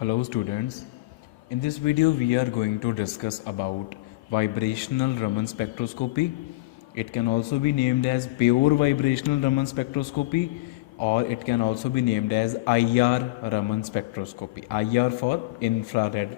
Hello students, in this video we are going to discuss about vibrational Raman spectroscopy. It can also be named as pure vibrational Raman spectroscopy or it can also be named as IR Raman spectroscopy. IR for infrared,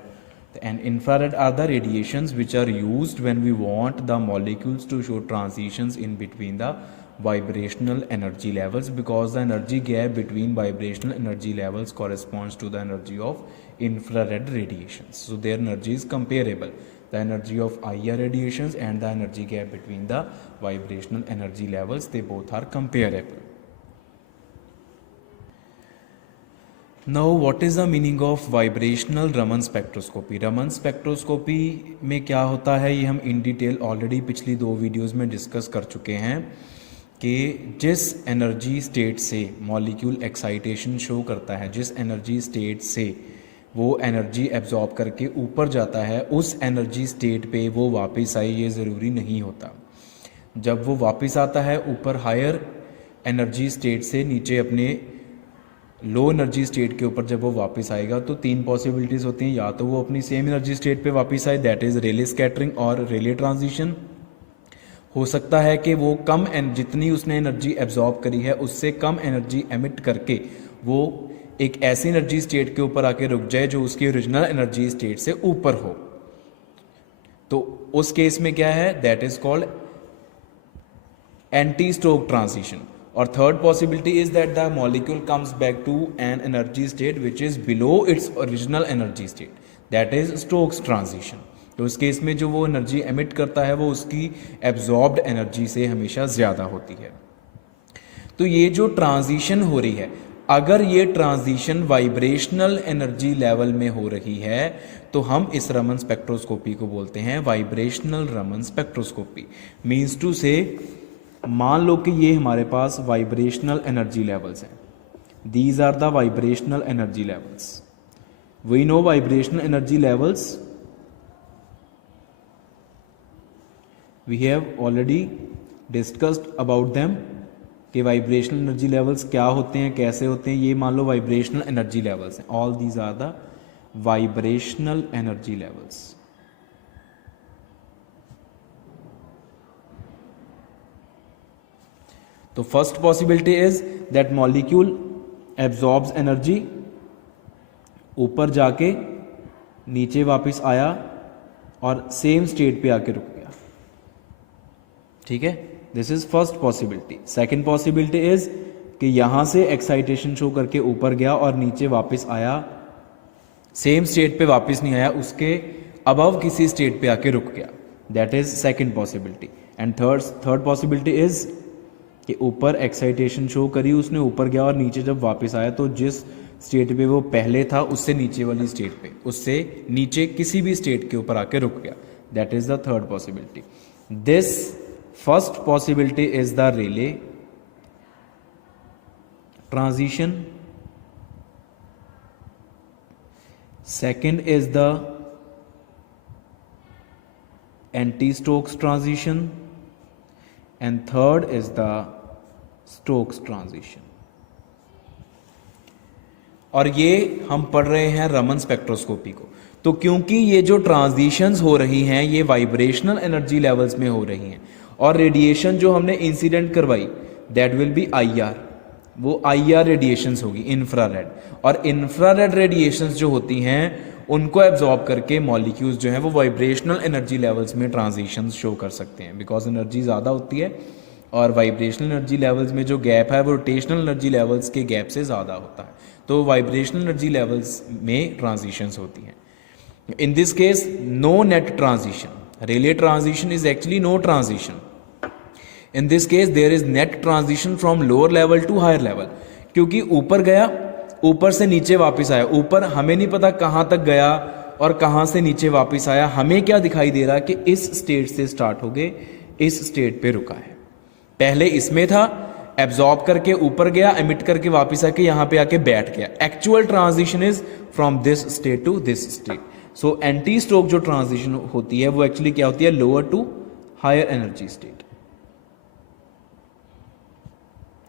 and infrared are the radiations which are used when we want the molecules to show transitions in between the vibrational energy levels, because the energy gap between vibrational energy levels corresponds to the energy of infrared radiations. So their energy is comparable. The energy of IR radiations and the energy gap between the vibrational energy levels, they both are comparable. Now what is the meaning of vibrational Raman spectroscopy? Raman spectroscopy में क्या होता है ये हम in detail already पिछली 2 videos में discuss कर चुके हैं कि जिस एनर्जी स्टेट से मॉलिक्यूल एक्साइटेशन शो करता है, जिस एनर्जी स्टेट से वो एनर्जी एब्जॉर्ब करके ऊपर जाता है, उस एनर्जी स्टेट पे वो वापस आए ये ज़रूरी नहीं होता। जब वो वापस आता है ऊपर हायर एनर्जी स्टेट से नीचे अपने लो एनर्जी स्टेट के ऊपर जब वो वापस आएगा तो 3 पॉसिबिलिटीज़ होती हैं। या तो वो अपनी सेम एनर्जी स्टेट पे वापस आए, दैट इज़ रेले स्कैटरिंग और रेले ट्रांजिशन। हो सकता है कि वो कम जितनी उसने एनर्जी एब्जॉर्ब करी है उससे कम एनर्जी एमिट करके वो एक ऐसी एनर्जी स्टेट के ऊपर आके रुक जाए जो उसकी ओरिजिनल एनर्जी स्टेट से ऊपर हो। तो उस केस में क्या है, that is called anti Stokes transition. और third possibility is that the molecule comes back to an energy state which is below its original energy state, that is Stokes transition. तो इस केस में जो वो energy emit करता है वो उसकी एब्जॉर्ब्ड एनर्जी से हमेशा ज़्यादा होती है। तो ये जो ट्रांजिशन हो रही है, अगर ये ट्रांजिशन वाइब्रेशनल एनर्जी लेवल में हो रही है तो हम इस रमन स्पेक्ट्रोस्कोपी को बोलते हैं vibrational Raman spectroscopy. Means to say, मान लो कि ये हमारे पास वाइब्रेशनल एनर्जी लेवल्स हैं, these are the vibrational energy levels. We know vibrational energy levels, we have already discussed about them कि वाइब्रेशनल एनर्जी लेवल्स क्या होते हैं, कैसे होते हैं। ये मान लो वाइब्रेशनल एनर्जी लेवल्स हैं, all these are the vibrational energy levels. तो first possibility is that molecule absorbs energy, ऊपर जाके नीचे वापस आया और सेम स्टेट पे आके रुक गया। ठीक है, this is first possibility. Second possibility is कि यहां से एक्साइटेशन शो करके ऊपर गया और नीचे वापस आया, सेम स्टेट पे वापस नहीं आया, उसके अबव किसी स्टेट पे आके रुक गया, that is second possibility. And third possibility is कि ऊपर एक्साइटेशन शो करी उसने, ऊपर गया और नीचे जब वापस आया तो जिस स्टेट पे वो पहले था उससे नीचे वाली स्टेट पे, उससे नीचे किसी भी स्टेट के ऊपर आके रुक गया, that is the third possibility. This first possibility is the Rayleigh transition, second is the anti-Stokes transition, and third is the Stokes transition। और ये हम पढ़ रहे हैं रमन स्पेक्ट्रोस्कोपी को, तो क्योंकि ये जो ट्रांजिशंस हो रही हैं ये वाइब्रेशनल एनर्जी लेवल्स में हो रही हैं और रेडिएशन जो हमने इंसिडेंट करवाई दैट विल बी IR, वो IR रेडिएशंस होगी, इंफ्रारेड। और इंफ्रारेड रेडिएशंस जो होती हैं उनको एब्जॉर्ब करके मॉलिक्यूल्स जो हैं वो वाइब्रेशनल एनर्जी लेवल्स में ट्रांजिशंस शो कर सकते हैं, बिकॉज एनर्जी ज़्यादा होती है और वाइब्रेशनल एनर्जी लेवल्स में जो गैप है वो रोटेशनल एनर्जी लेवल्स के गैप से ज़्यादा होता है, तो वाइब्रेशनल एनर्जी लेवल्स में ट्रांजिशंस होती हैं। In this case, no net transition. Rayleigh transition is actually no transition. In this case, there is net transition from lower level to higher level. क्योंकि ऊपर गया, ऊपर से नीचे वापस आया, ऊपर हमें नहीं पता कहाँ तक गया और कहाँ से नीचे वापस आया। हमें क्या दिखाई दे रहा कि इस स्टेट से स्टार्ट हो गए, इस स्टेट पे रुका है, पहले इसमें था, एब्जॉर्ब करके ऊपर गया, एमिट करके वापस आके यहाँ पे आके बैठ गया। Actual transition is from this state to this state. So anti stoke जो ट्रांजिशन होती है वो एक्चुअली क्या होती है, lower to higher energy state.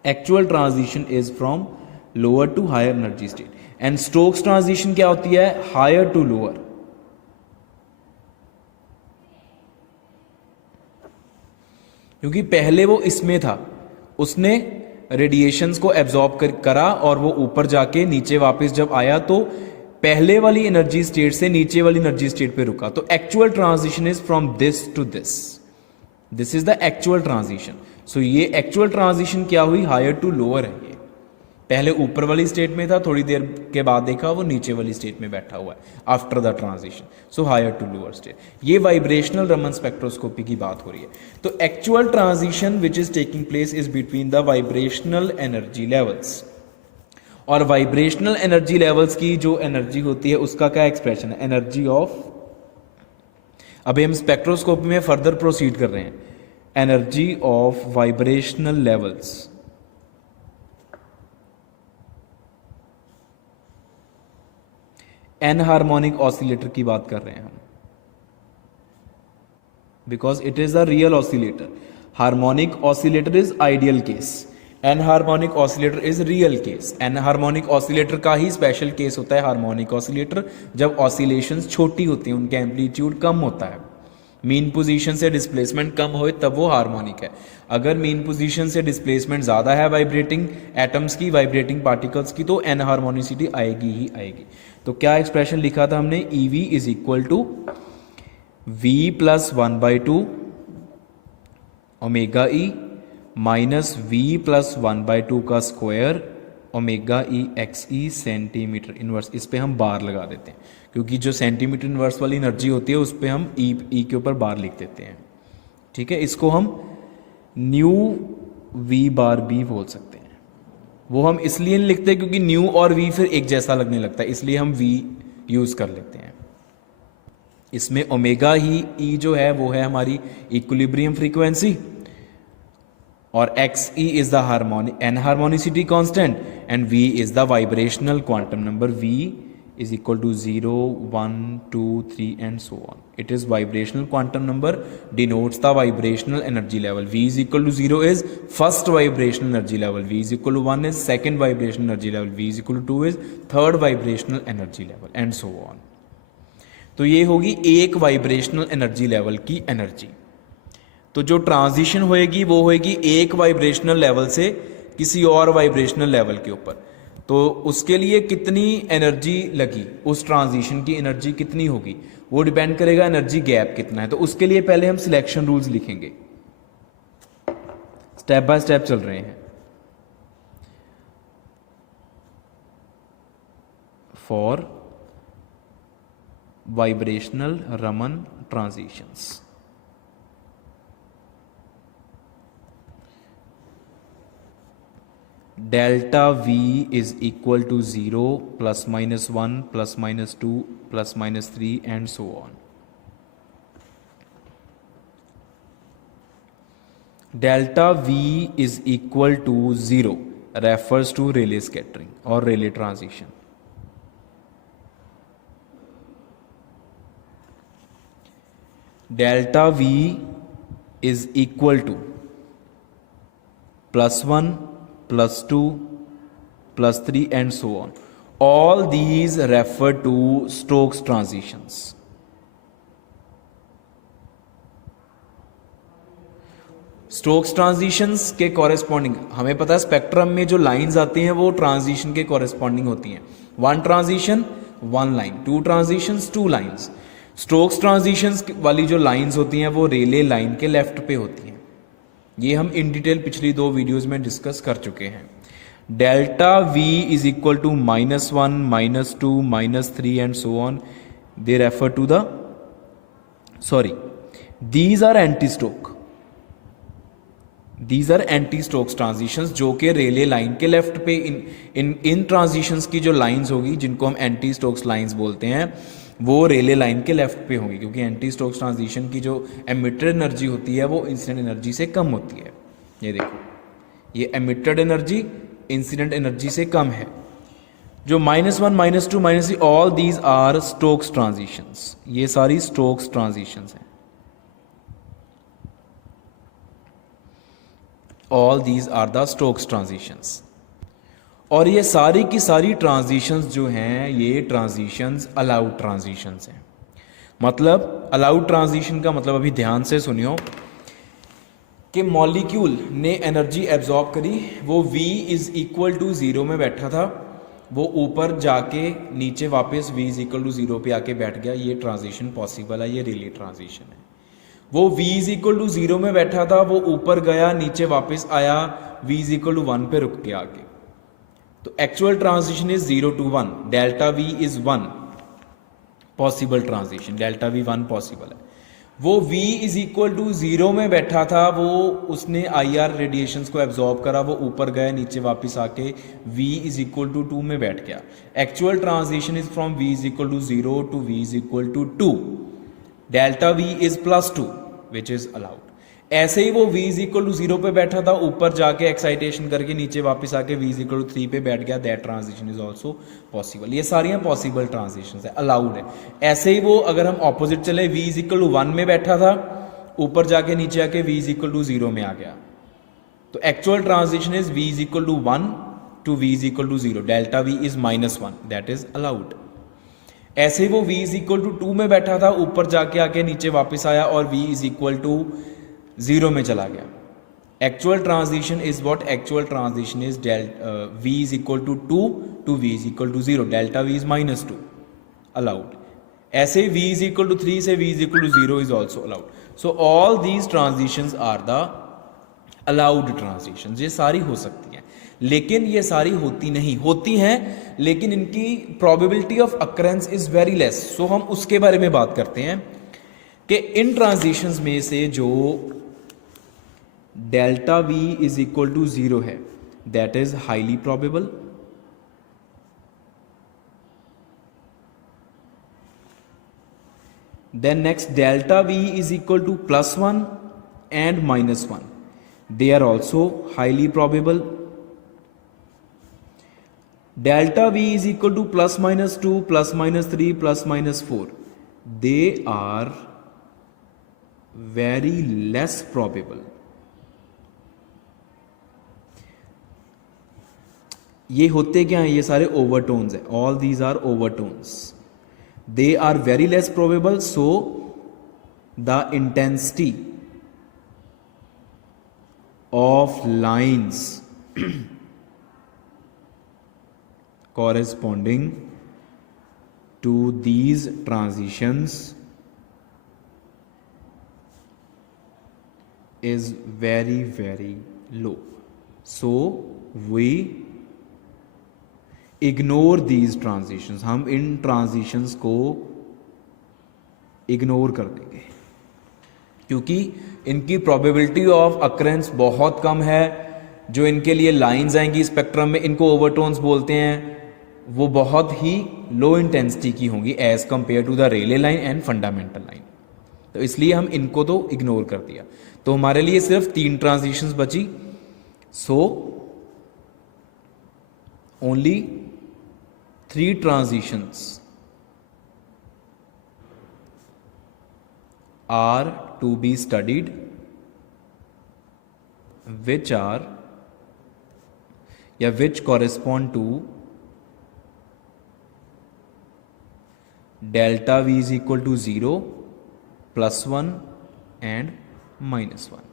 Actual transition is from lower to higher energy state, and Stokes transition क्या होती है, हायर टू लोअर। क्योंकि पहले वो इसमें था, उसने रेडिएशंस को एब्जॉर्ब करा और वो ऊपर जाके नीचे वापस जब आया तो पहले वाली एनर्जी स्टेट से नीचे वाली एनर्जी स्टेट पे रुका। तो actual transition is from this to this, this is the actual transition. So ये एक्चुअल ट्रांजिशन क्या हुई, हायर टू लोअर है। ये पहले ऊपर वाली स्टेट में था, थोड़ी देर के बाद देखा वो नीचे वाली स्टेट में बैठा हुआ है after the transition, so higher to lower state. ये वाइब्रेशनल रमन स्पेक्ट्रोस्कोपी की बात हो रही है। तो actual transition which is taking place is between the vibrational energy levels. और वाइब्रेशनल एनर्जी लेवल्स की जो एनर्जी होती है उसका क्या एक्सप्रेशन है, एनर्जी ऑफ, अभी हम स्पेक्ट्रोस्कोपी में फर्दर प्रोसीड कर रहे हैं, energy of vibrational levels. Anharmonic oscillator की बात कर रहे हैं हम, because it is a real oscillator. Harmonic oscillator is ideal case, anharmonic oscillator is real case. Anharmonic oscillator का ही स्पेशल केस होता है हार्मोनिक ऑसिलेटर, जब ऑसिलेशंस छोटी होती हैं, उनका एम्पलीट्यूड कम होता है, मीन पोजीशन से डिस्प्लेसमेंट कम हो तब वो हार्मोनिक है। अगर मीन पोजीशन से डिस्प्लेसमेंट ज़्यादा है वाइब्रेटिंग एटम्स की, वाइब्रेटिंग पार्टिकल्स की, तो एन हार्मोनिसिटी आएगी ही आएगी। तो क्या एक्सप्रेशन लिखा था हमने, E v is equal to v plus 1/2 omega E minus v plus 1/2 का square omega E x E centimetre inverse. इस पे हम बार लगा देते हैं क्योंकि जो सेंटीमीटर इनवर्स वाली एनर्जी होती है उस पर हम ई के ऊपर बार लिख देते हैं। ठीक है, इसको हम न्यू वी बार भी बोल सकते हैं। वो हम इसलिए नहीं लिखते क्योंकि न्यू और वी फिर एक जैसा लगने लगता है, इसलिए हम वी यूज कर लेते हैं। इसमें ओमेगा ही ई जो है वो है हमारी इक्विलिब्रियम फ्रीक्वेंसी, और x e is the harmonic anharmonicity constant, and v is the vibrational quantum number. V is equal to 0, 1, 2, 3 and so on. It is vibrational quantum number, denotes the vibrational energy level. V is equal to 0 is first vibrational energy level. V is equal to 1 is second vibrational energy level. V is equal to 2 is third vibrational energy level and so on. तो ये होगी एक vibrational energy level की energy. तो जो transition होएगी वो होएगी एक वाइब्रेशनल लेवल से किसी और वाइब्रेशनल लेवल के ऊपर। तो उसके लिए कितनी एनर्जी लगी, उस ट्रांजिशन की एनर्जी कितनी होगी, वो डिपेंड करेगा एनर्जी गैप कितना है। तो उसके लिए पहले हम सिलेक्शन रूल्स लिखेंगे, स्टेप बाय स्टेप चल रहे हैं। For vibrational Raman transitions, delta V is equal to 0 plus minus 1 plus minus 2 plus minus 3 and so on. Delta V is equal to 0 refers to Rayleigh scattering or Rayleigh transition. Delta V is equal to plus 1 plus 2 plus 3 and so on. All these refer to Stokes transitions. Stokes transitions के corresponding हमें पता है spectrum में जो lines आती हैं वो transition के कॉरेस्पॉन्डिंग होती हैं। One transition one line, two transitions two lines. Stokes transitions वाली जो लाइंस होती हैं वो रेले लाइन के लेफ्ट पे होती हैं। ये हम इन डिटेल पिछली दो वीडियोस में डिस्कस कर चुके हैं। Delta V is equal to -1, -2, -3 and so on, they refer to the these are anti stoke, these are anti Stokes transitions जो कि रेले लाइन के लेफ्ट पे इन ट्रांजिशंस की जो लाइंस होगी जिनको हम एंटी स्टोक्स लाइंस बोलते हैं वो रेले लाइन के लेफ्ट पे होगी, क्योंकि एंटी स्टोक्स ट्रांजिशन की जो एमिटेड एनर्जी होती है वो इंसिडेंट एनर्जी से कम होती है। ये देखो, ये एमिटेड एनर्जी इंसिडेंट एनर्जी से कम है। जो -1, -2, -3 all these are Stokes transitions, ये सारी स्टोक्स ट्रांजिशंस हैं। All these are the Stokes transitions. और ये सारी की सारी ट्रांजिशंस जो हैं ये ट्रांजिशंस अलाउड ट्रांजिशंस हैं। मतलब अलाउड ट्रांजिशन का मतलब अभी ध्यान से सुनियो कि मॉलिक्यूल ने एनर्जी एब्जॉर्ब करी, वो V इज इक्वल टू 0 में बैठा था, वो ऊपर जाके नीचे वापस V इज इक्वल टू 0 पे आके बैठ गया, ये ट्रांजिशन पॉसिबल है, ये रिले ट्रांजिशन है। वो V इज इक्वल टू 0 में बैठा था, वो ऊपर गया नीचे वापस आया, V इज इक्वल टू 1 पे रुक गया आगे। तो actual transition is 0 to 1, delta V is 1 possible transition, delta V 1 possible है। वो V इज इक्वल टू 0 में बैठा था, वो उसने IR रेडिएशंस को एब्जॉर्ब करा, वो ऊपर गया नीचे वापस आके V इज इक्वल टू 2 में बैठ गया। Actual transition is from V is equal to 0 to V is equal to 2, delta V is +2 which is allowed. ऐसे ही वो V इज इक्वल टू 0 पे बैठा था, ऊपर जाके एक्साइटेशन करके नीचे वापस आके V इज इक्वल टू 3 पे बैठ गया, that transition is also possible. ये सारी पॉसिबल ट्रांजिशन है, अलाउड है। ऐसे ही वो अगर हम ऑपोजिट चले, V इज इक्वल टू 1 में बैठा था, ऊपर जाके नीचे आके V इज इक्वल टू 0 में आ गया, तो actual transition is V is equal to 1 to V is equal to 0, delta V is -1, that is allowed. ऐसे ही वो V इज इक्वल टू 2 में बैठा था, ऊपर जाके आके नीचे वापस आया और V इज इक्वल टू 0 में चला गया। Actual transition is what, actual transition is V is equal to 2 to V is equal to 0, delta V is -2, allowed. ऐसे V इज इक्वल टू 3 से V is equal to 0 is also allowed. So all these transitions are the allowed transitions. ये सारी हो सकती हैं, लेकिन ये सारी होती नहीं, होती हैं लेकिन इनकी probability of occurrence is very less. So हम उसके बारे में बात करते हैं कि इन ट्रांजिशंस में से जो delta V is equal to 0 है, that is highly probable. Then next delta V is equal to +1 and -1, they are also highly probable. Delta V is equal to +-2, +-3, +-4, they are very less probable. ये होते क्या हैं, ये सारे overtones हैं, all these are overtones, they are very less probable. So the intensity of lines corresponding to these transitions is very very low. So we ignore these transitions, हम इन transitions को ignore कर देंगे क्योंकि इनकी प्रोबेबिलिटी ऑफ अकरेंस बहुत कम है। जो इनके लिए लाइंस आएंगी स्पेक्ट्रम में, इनको ओवरटोन्स बोलते हैं, वो बहुत ही लो इंटेंसिटी की होंगी as compare to the Rayleigh line and fundamental line. तो इसलिए हम इनको तो इग्नोर कर दिया। तो हमारे लिए सिर्फ 3 ट्रांजिशंस बची। So only 3 transitions are to be studied, which are which correspond to delta V is equal to 0, +1 and -1.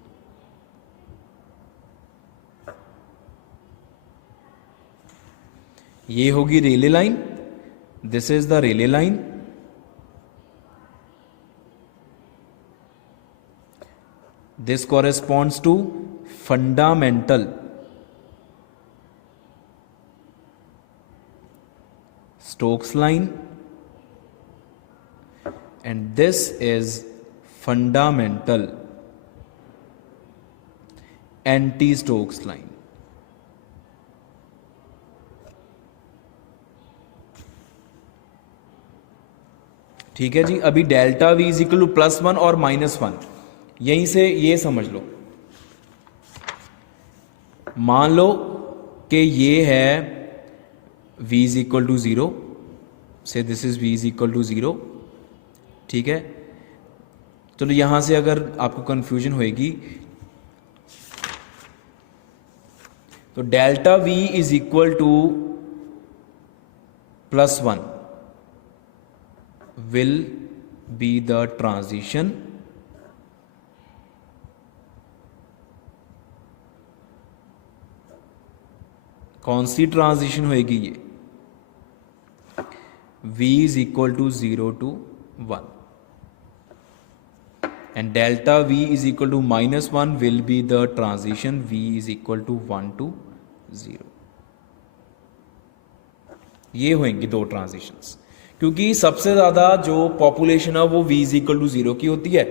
ये होगी Rayleigh line, this is the Rayleigh line. This corresponds to fundamental Stokes line, and this is fundamental anti-Stokes line. ठीक है जी। अभी delta V is equal to +1 और -1, यहीं से ये समझ लो। मान लो कि ये है V is equal to 0, so this is V is equal to 0, ठीक है। चलो यहां से अगर आपको कंफ्यूजन होएगी तो delta V is equal to +1 will be the transition कौन सी ट्रांजिशन होएगी ये? V is equal to 0 to 1 and delta V is equal to -1 will be the transition V is equal to 1 to 0. ये होंगी दो transitions, क्योंकि सबसे ज़्यादा जो पॉपुलेशन है वो V is equal to 0 की होती है,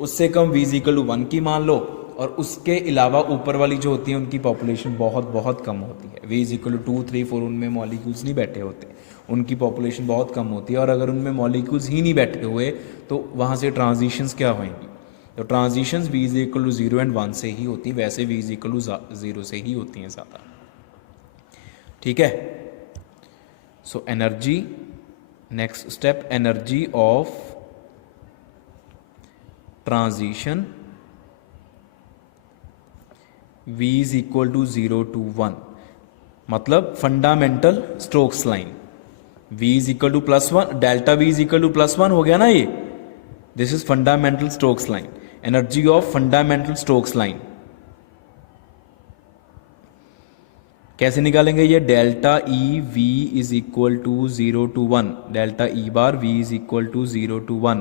उससे कम V is equal to 1 की मान लो, और उसके अलावा ऊपर वाली जो होती है उनकी पॉपुलेशन बहुत बहुत कम होती है। V is equal to 2, 3, 4 उनमें मॉलिक्यूल्स नहीं बैठे होते, उनकी पॉपुलेशन बहुत कम होती है, और अगर उनमें मॉलिक्यूल्स ही नहीं बैठे हुए तो वहाँ से ट्रांजिशंस क्या होंगी? तो transitions V is equal to 0 and 1 से ही होती, वैसे V is equal to 0 से ही होती हैं ज़्यादा। ठीक है, so energy, next step, energy of transition V is equal to 0 to 1, मतलब fundamental Stokes line V is equal to +1, delta V is equal to +1 हो गया ना ये, this is fundamental Stokes line, energy of fundamental Stokes line. कैसे निकालेंगे ये? Delta E V is equal to 0 to 1, delta E bar V is equal to 0 to 1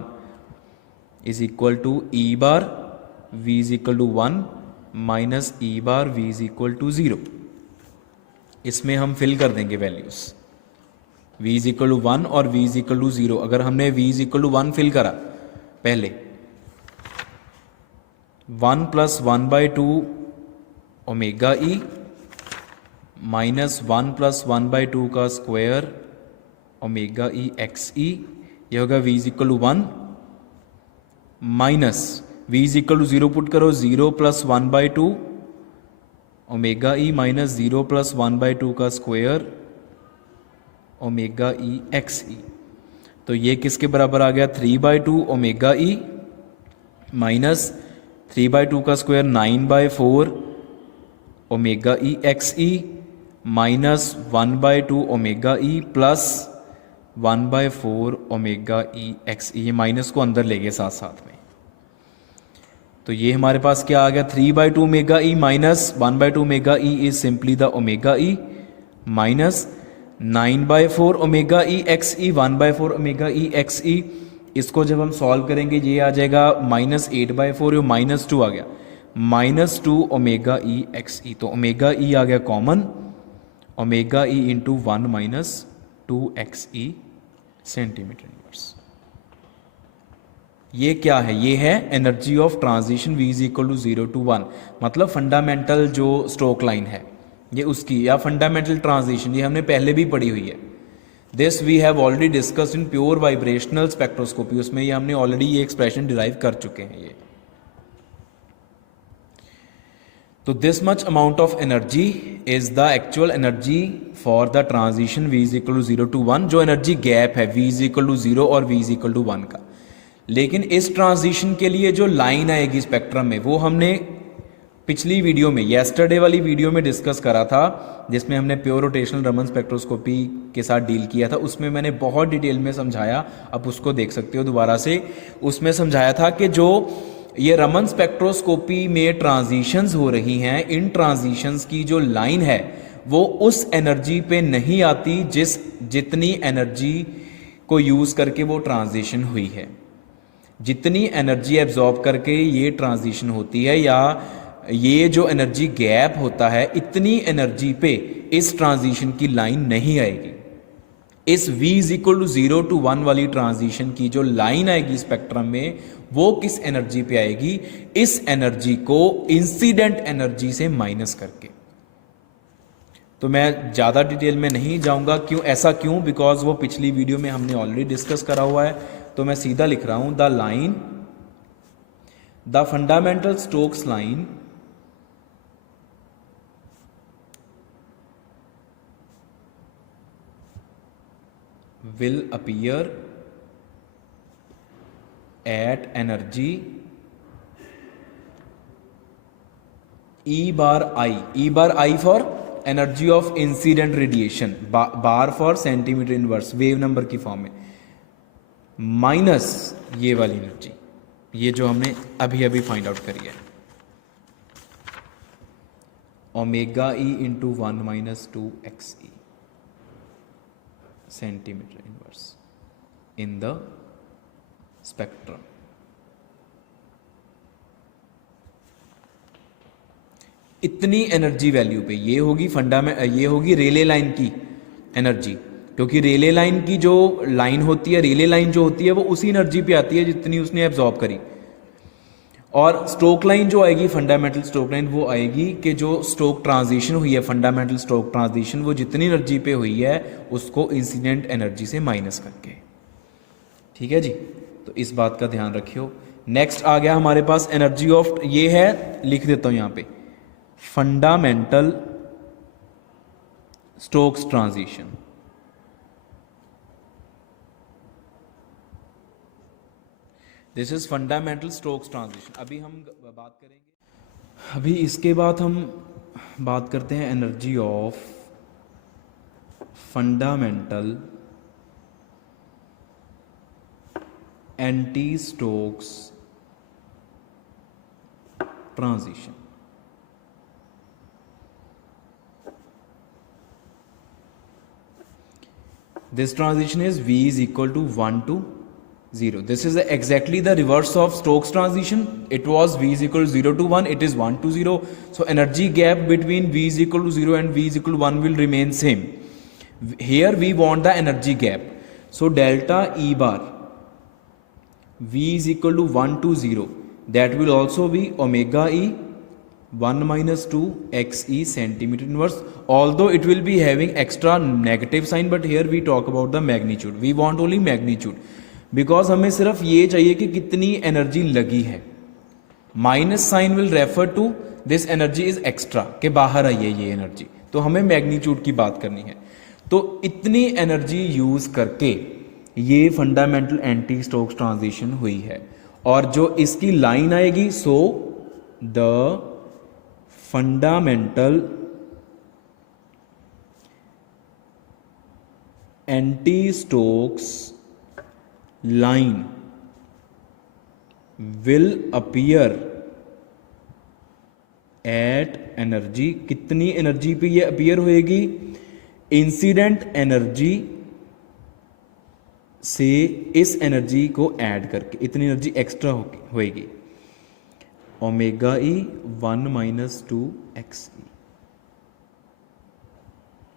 is equal to E bar V is equal to 1 minus E bar V is equal to 0। इसमें हम fill कर देंगे values, V is equal to 1 और V is equal to 0। अगर हमने V is equal to 1 fill करा पहले, 1 + 1/2 omega E minus 1 + 1/2 का स्क्वायर ओमेगा E XE, ये होगा V is equal to 1 minus V is equal to 0 put करो, 0 + 1/2 omega E minus 0 + 1/2 का स्क्वायर ओमेगा E XE। तो ये किसके बराबर आ गया? 3/2 ओमेगा E माइनस 3/2 का square 9/4 omega E XE minus 1/2 omega E plus 1/4 omega E XE। ये minus को अंदर ले गए साथ साथ में, तो ये हमारे पास क्या आ गया? 3/2 omega E minus 1/2 omega E is simply the omega E minus 9/4 omega E XE 1/4 omega E XE। इसको जब हम सॉल्व करेंगे ये आ जाएगा -8/4, -2 आ गया, -2 ओमेगा E XE। तो ओमेगा E आ गया common, omega E into 1 - 2 XE centimetre inverse. ये क्या है? ये है energy of transition V is equal to 0 to 1, मतलब फंडामेंटल जो स्टोक लाइन है ये उसकी, या फंडामेंटल ट्रांजिशन, ये हमने पहले भी पढ़ी हुई है। This we have already discussed in pure vibrational spectroscopy, उसमें ये हमने ऑलरेडी ये एक्सप्रेशन डिराइव कर चुके हैं ये। तो this much amount of energy is the actual energy for the transition V is equal to 0 to 1, जो एनर्जी गैप है V is equal to 0 और V is equal to 1 का। लेकिन इस ट्रांजिशन के लिए जो लाइन आएगी स्पेक्ट्रम में, वो हमने पिछली वीडियो में, येस्टरडे वाली वीडियो में डिस्कस करा था, जिसमें हमने प्योर रोटेशनल रमन स्पेक्ट्रोस्कोपी के साथ डील किया था। उसमें मैंने बहुत डिटेल में समझाया, आप उसको देख सकते हो दोबारा से। उसमें समझाया था कि जो ये रमन स्पेक्ट्रोस्कोपी में ट्रांजिशंस हो रही हैं, इन ट्रांजिशंस की जो लाइन है वो उस एनर्जी पे नहीं आती जितनी एनर्जी को यूज़ करके वो ट्रांजिशन हुई है। जितनी एनर्जी एब्जॉर्ब करके ये ट्रांजिशन होती है, या ये जो एनर्जी गैप होता है, इतनी एनर्जी पे इस ट्रांजिशन की लाइन नहीं आएगी। इस V is equal to 0 to 1 वाली ट्रांजिशन की जो लाइन आएगी स्पेक्ट्रम में, वो किस एनर्जी पे आएगी? इस एनर्जी को इंसिडेंट एनर्जी से माइनस करके। तो मैं ज़्यादा डिटेल में नहीं जाऊंगा, क्यों ऐसा क्यों? बिकॉज वो पिछली वीडियो में हमने ऑलरेडी डिस्कस करा हुआ है। तो मैं सीधा लिख रहा हूं, the line, the fundamental Stokes line will appear at energy E bar I for energy of incident radiation bar for centimetre inverse wave number की फॉर्म में, माइनस ये वाली एनर्जी, ये जो हमने अभी अभी फाइंड आउट करी है, omega e into 1 minus 2 x E centimetre inverse in the spectrum. इतनी एनर्जी वैल्यू पे ये होगी ये होगी रेले लाइन की एनर्जी, क्योंकि रेले लाइन की जो लाइन होती है, रेले लाइन जो होती है वो उसी एनर्जी पे आती है जितनी उसने एब्जॉर्ब करी। और स्टोक लाइन जो आएगी, फंडामेंटल स्टोक लाइन, वो आएगी कि जो स्टोक ट्रांजिशन हुई है, फंडामेंटल स्टोक ट्रांजिशन, वो जितनी एनर्जी पे हुई है उसको इंसिडेंट एनर्जी से माइनस करके। ठीक है जी, तो इस बात का ध्यान रखियो। नेक्स्ट आ गया हमारे पास एनर्जी ऑफ, ये है, लिख देता हूं यहां पे, fundamental Stokes transition. This is fundamental Stokes transition. अभी हम बात करेंगे, अभी इसके बाद हम बात करते हैं energy of fundamental anti Stokes transition. This transition is V is equal to 1 to 0. This is exactly the reverse of Stokes transition. It was V is equal to 0 to 1. It is 1 to 0. So energy gap between V is equal to 0 and V is equal to 1 will remain same. Here we want the energy gap. So delta E bar V is equal to 1 to 0. That will also be omega E 1 minus 2 xe centimeter inverse, although it will be having extra negative sign, but here we talk about the magnitude. We want only magnitude because हमें सिर्फ ये चाहिए कि कितनी energy लगी है। Minus sign will refer to this energy is extra, के बाहर आई है ये एनर्जी, तो हमें मैग्नीट्यूड की बात करनी है। तो इतनी एनर्जी यूज करके ये फंडामेंटल एंटी स्टोक्स ट्रांजिशन हुई है। और जो इसकी लाइन आएगी, so the fundamental anti Stokes line will appear eight energy, कितनी एनर्जी पे ये अपीयर होएगी, इंसिडेंट एनर्जी से इस एनर्जी को ऐड करके इतनी एनर्जी एक्स्ट्रा होएगी, omega E 1 minus 2 x E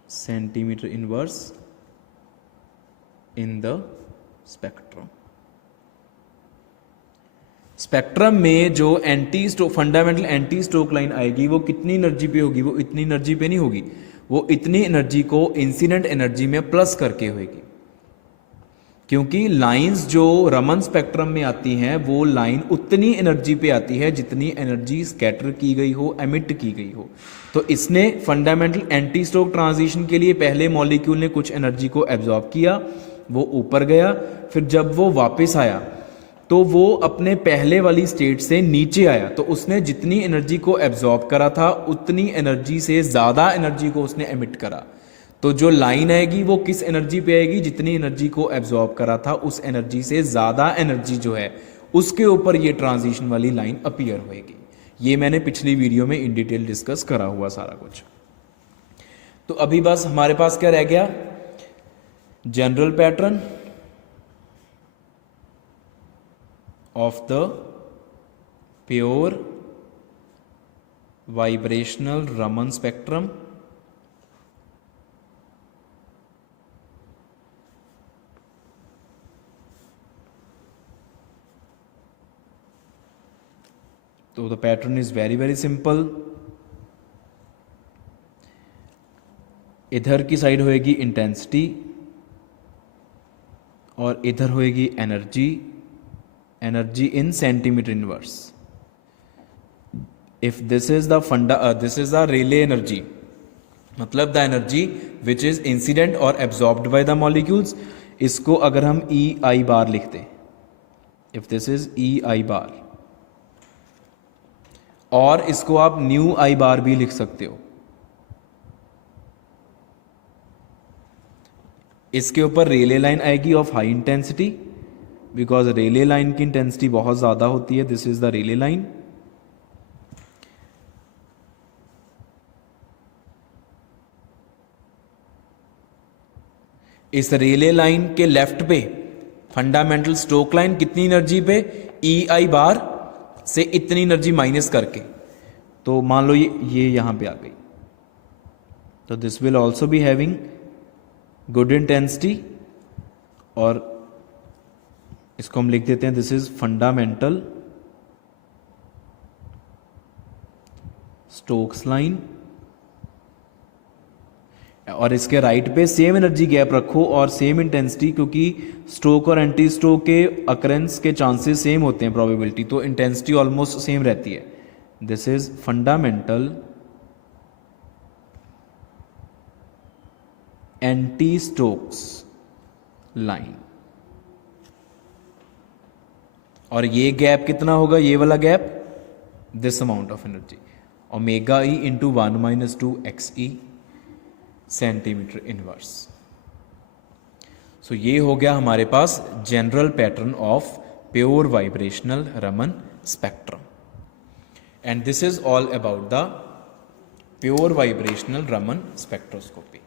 centimetre inverse in the spectrum. Spectrum में जो फंडामेंटल एंटी स्टोक लाइन आएगी वो कितनी एनर्जी पे होगी, वो इतनी एनर्जी पे नहीं होगी, वो इतनी एनर्जी को इंसिडेंट एनर्जी में प्लस करके होगी। क्योंकि लाइंस जो रमन स्पेक्ट्रम में आती हैं वो लाइन उतनी एनर्जी पे आती है जितनी एनर्जी स्कैटर की गई हो, एमिट की गई हो। तो इसने फंडामेंटल एंटी स्टोक ट्रांजिशन के लिए पहले मॉलिक्यूल ने कुछ एनर्जी को एब्जॉर्ब किया, वो ऊपर गया, फिर जब वो वापस आया तो वो अपने पहले वाली स्टेट से नीचे आया, तो उसने जितनी एनर्जी को एब्जॉर्ब करा था उतनी एनर्जी से ज़्यादा एनर्जी को उसने एमिट करा। तो जो लाइन आएगी वो किस एनर्जी पे आएगी, जितनी एनर्जी को एब्जॉर्ब करा था उस एनर्जी से ज़्यादा एनर्जी जो है उसके ऊपर ये ट्रांजिशन वाली लाइन अपीयर होएगी। ये मैंने पिछली वीडियो में इन डिटेल डिस्कस करा हुआ सारा कुछ। तो अभी बस हमारे पास क्या रह गया, general pattern of the pure vibrational Raman spectrum तो the pattern is very very simple. इधर की साइड होएगी इंटेंसिटी और इधर होएगी energy, energy in centimetre inverse. If this is the Rayleigh energy, मतलब the energy which is incident और absorbed by the molecules, इसको अगर हम ई आई बार लिखते, if this is E I bar, और इसको आप न्यू आई बार भी लिख सकते हो, इसके ऊपर रेले लाइन आएगी of high intensity, because Rayleigh line की इंटेंसिटी बहुत ज़्यादा होती है. This is the Rayleigh line. इस रेले लाइन के लेफ्ट पे फंडामेंटल स्टोक लाइन कितनी एनर्जी पे, ई आई बार से इतनी एनर्जी माइनस करके. तो मान लो ये यहां पे आ गई, तो this will also be having good intensity. और इसको हम लिख देते हैं this is fundamental Stokes line. और इसके राइट पे सेम एनर्जी गैप रखो और सेम इंटेंसिटी, क्योंकि स्ट्रोक और एंटी स्ट्रोक के अकरेंस के चांसेस सेम होते हैं प्रोबेबिलिटी, तो इंटेंसिटी ऑलमोस्ट सेम रहती है. This is fundamental anti Stokes line. और ये गैप कितना होगा, ये वाला gap, this amount of energy, omega e into 1-2 XE centimetre inverse. So ये हो गया हमारे पास general pattern of pure vibrational Raman spectrum. And this is all about the pure vibrational Raman spectroscopy.